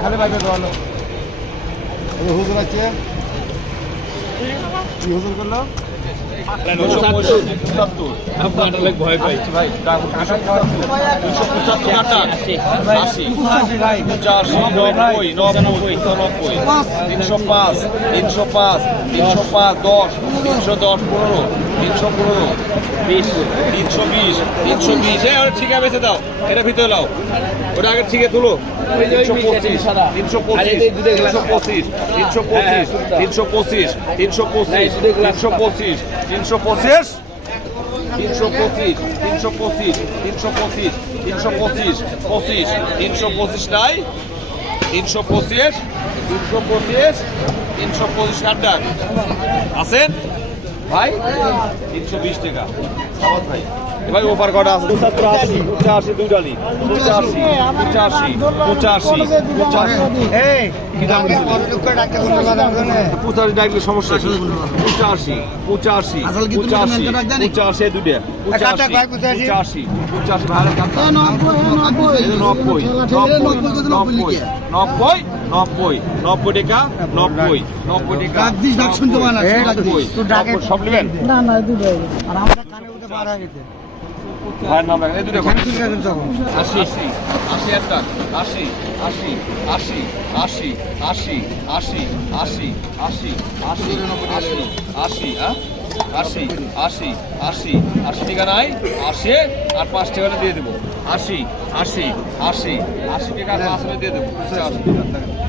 খালি বাইকে ধরলো হুজুর আছে কি হুজুর করলো ভয় পাই ভাই 320 ঠিক আছে দাও এটা ভিতরে দাও ওটা আগে ঠিক আছে তুলো 325 নাই 325 কাটা আছেন ভাই 320 টাকা আবার ভাই ভাই ওপার কটা আছে 85 দুই ডালি 85 এই কি দাম দিছেন 85 ডাকলে সমস্যা কি 85 দুইটা 85 ভালো কাটা 90 টাকা 90 টাকা ডাক শুনতে পান না সব নেবেন না না দুটো আর আমরা কানে উঠে পার হয়ে গেছে ভাই নাম রাখেন এই দুটো 80 একটা 80 টাকা নাই 80 আর 5 টাকা দিয়ে দেবো 80 টাকা আর 5 দিয়ে দেবো 80